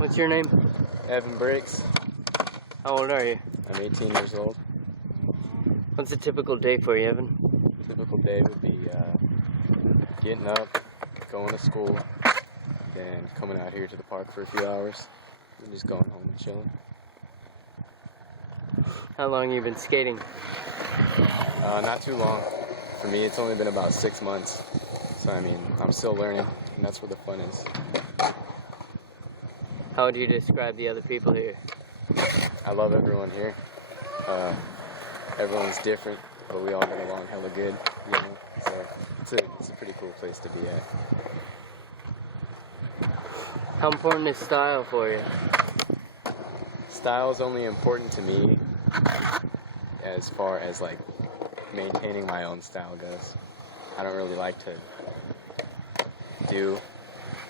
What's your name? Evan Briggs. How old are you? I'm 18 years old. What's a typical day for you, Evan? Typical day would be getting up, going to school, then coming out here to the park for a few hours, and just going home and chilling. How long have you been skating? Not too long. For me, it's only been about 6 months. So, I mean, I'm still learning, and that's where the fun is. How would you describe the other people here? I love everyone here. Everyone's different, but we all get along hella good, you know? So it's a pretty cool place to be at. How important is style for you? Style is only important to me as far as like maintaining my own style goes. I don't really like to do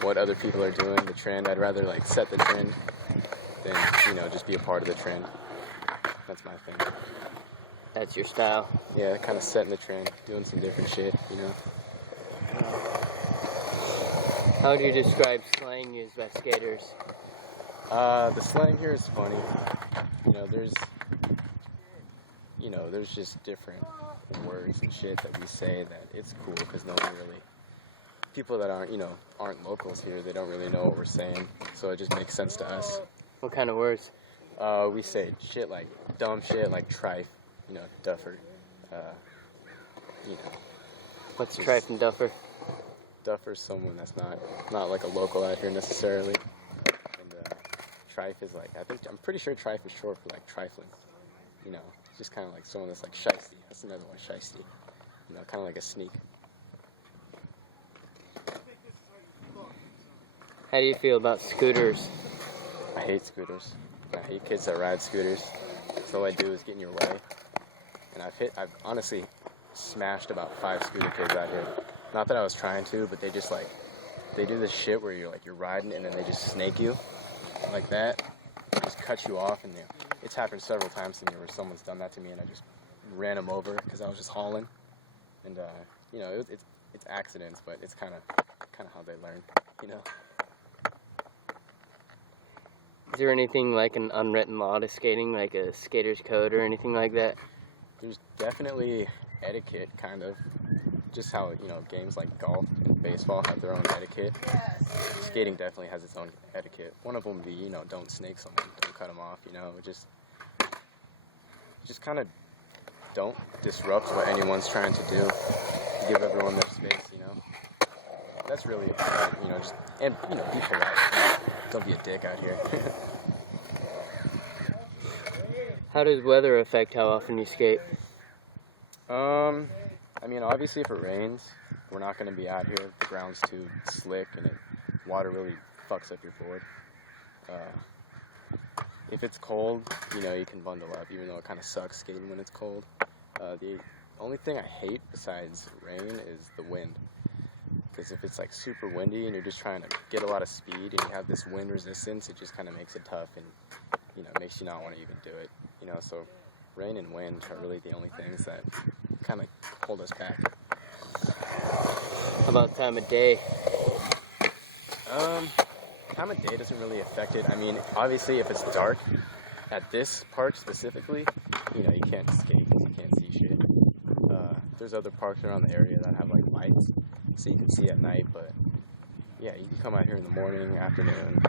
what other people are doing, the trend. I'd rather like set the trend than, you know, just be a part of the trend. That's my thing. That's your style? Yeah, kind of setting the trend, doing some different shit, you know. How do you describe slang used by skaters? The slang here is funny. There's just different words and shit that we say that it's cool because no one really, people that aren't locals here, they don't really know what we're saying, so it just makes sense to us. What kind of words? We say shit like dumb shit, like trife, duffer, What's trife and duffer? Duffer's someone that's not like a local out here necessarily, and trife is like, I'm pretty sure trife is short for like trifling, it's just kind of like someone that's like shiesty. That's another one, shiesty, kind of like a sneak. How do you feel about scooters? I hate scooters. I hate kids that ride scooters. So all I do is get in your way, and I've honestly smashed about 5 scooter kids out here. Not that I was trying to, but they just they do this shit where you're riding and then they just snake you like that, just cut you off, and it's happened several times to me where someone's done that to me and I just ran them over because I was just hauling, and it's accidents, but it's kind of how they learn, Is there anything like an unwritten law to skating, like a skater's code or anything like that? There's definitely etiquette, kind of. Just how, games like golf and baseball have their own etiquette. Skating definitely has its own etiquette. One of them would be, don't snake someone, don't cut them off, just kind of don't disrupt what anyone's trying to do. Give everyone their space, That's really about it, be polite. Don't be a dick out here. How does weather affect how often you skate? Obviously if it rains, we're not going to be out here. The ground's too slick and water really fucks up your board. If it's cold, you can bundle up, even though it kind of sucks skating when it's cold. The only thing I hate besides rain is the wind. Because if it's like super windy and you're just trying to get a lot of speed and you have this wind resistance, it just kind of makes it tough and, makes you not want to even do it. So rain and wind are really the only things that kind of hold us back. How about time of day? Time of day doesn't really affect it. Obviously if it's dark at this park specifically, you can't skate because you can't see shit. There's other parks around the area that have like lights, so you can see at night, but yeah, you can come out here in the morning, afternoon,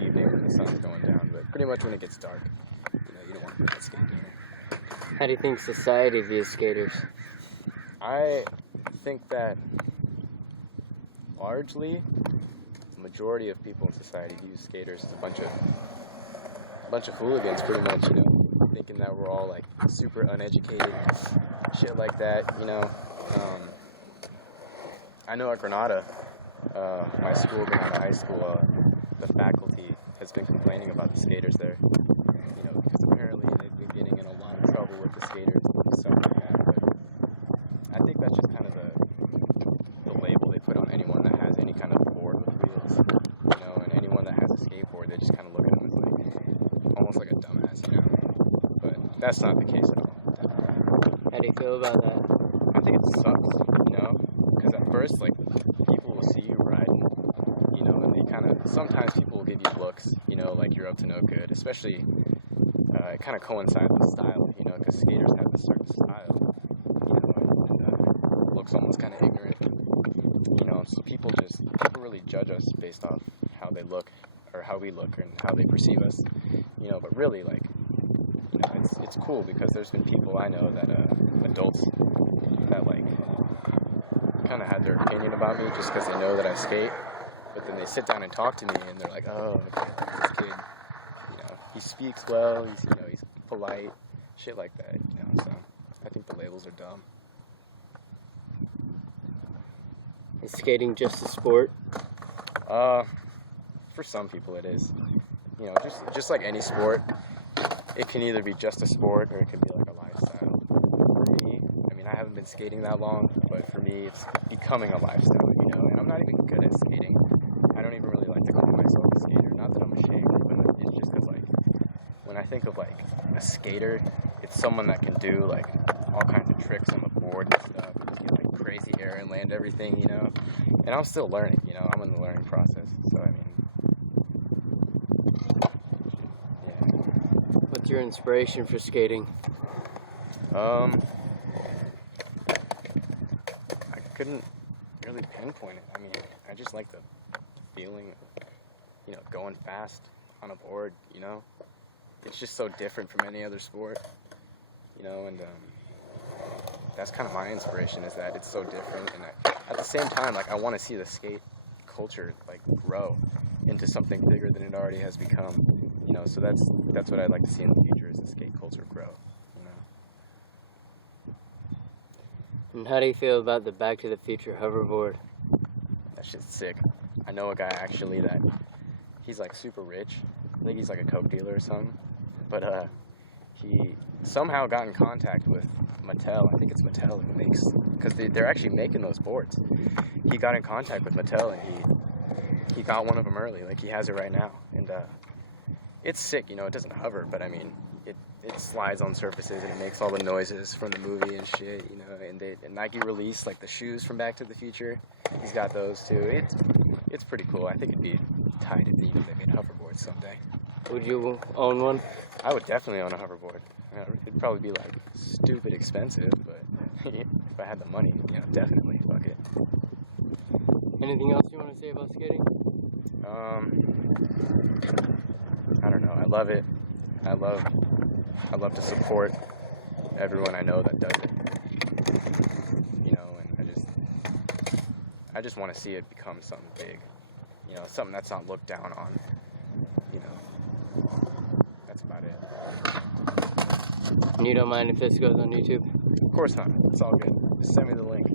evening when the sun's going down, but pretty much when it gets dark, you don't want to be out skating here. How do you think society views skaters? I think that largely the majority of people in society view skaters as a bunch of hooligans, pretty much, thinking that we're all like super uneducated, shit like that, I know at Granada, my school, Granada High School, the faculty has been complaining about the skaters there, because apparently they've been getting in a lot of trouble with the skaters and stuff like that, but I think that's just kind of the label they put on anyone that has any kind of board with wheels, and anyone that has a skateboard, they just kind of look at them as like, almost like a dumbass, but that's not the case at all. How do you feel about that? I think it sucks, because at first, like, people will see you riding, and they kind sometimes people will give you looks, you know, like you're up to no good, especially it kind of coincides with style, you know, because skaters have a certain style, you know, and looks almost kind of ignorant, you know, so people really judge us based off how they look or how we look and how they perceive us, you know, but really, like, you know, it's cool because there's been people I know that, adults that, like, kind of had their opinion about me just because they know that I skate, but then they sit down and talk to me and they're like, oh, okay, this kid, you know, he speaks well, he's polite, shit like that, you know, so I think the labels are dumb. Is skating just a sport? For some people it is, you know, just like any sport, it can either be just a sport or it can be like a lifestyle. For me, I mean, I haven't been skating that long, but for me, it's becoming a lifestyle, you know, and I'm not even good at skating. I don't even really like to call myself a skater, not that I'm ashamed, but it's just because, like, when I think of, like, a skater, it's someone that can do, like, all kinds of tricks on the board and stuff, and just get, like, crazy air and land everything, you know, and I'm still learning, you know, I'm in the learning process, so, I mean, yeah. What's your inspiration for skating? I couldn't really pinpoint it. I mean, I just like the feeling of, you know, going fast on a board, you know? It's just so different from any other sport, you know, and that's kind of my inspiration, is that it's so different, and at the same time, like, I want to see the skate culture, like, grow into something bigger than it already has become, you know, so that's what I'd like to see in the future, is the skate culture grow, you know? And how do you feel about the Back to the Future hoverboard? That shit's sick. I know a guy actually that he's like super rich. I think he's like a coke dealer or something. But he somehow got in contact with Mattel. I think it's Mattel who makes, because they're actually making those boards. He got in contact with Mattel and he got one of them early. Like, he has it right now, and it's sick. You know, it doesn't hover, but I mean, it slides on surfaces and it makes all the noises from the movie and shit, you know, and Nike released, like, the shoes from Back to the Future. He's got those too. It's pretty cool. I think it'd be tight if they made hoverboards someday. Would you own one? I would definitely own a hoverboard. You know, it'd probably be, like, stupid expensive, but if I had the money, you know, definitely, fuck it. Anything else you want to say about skating? I don't know. I love it. I love to support everyone I know that does it, you know, and I just want to see it become something big, you know, something that's not looked down on, you know, that's about it. And you don't mind if this goes on YouTube? Of course not, it's all good, just send me the link.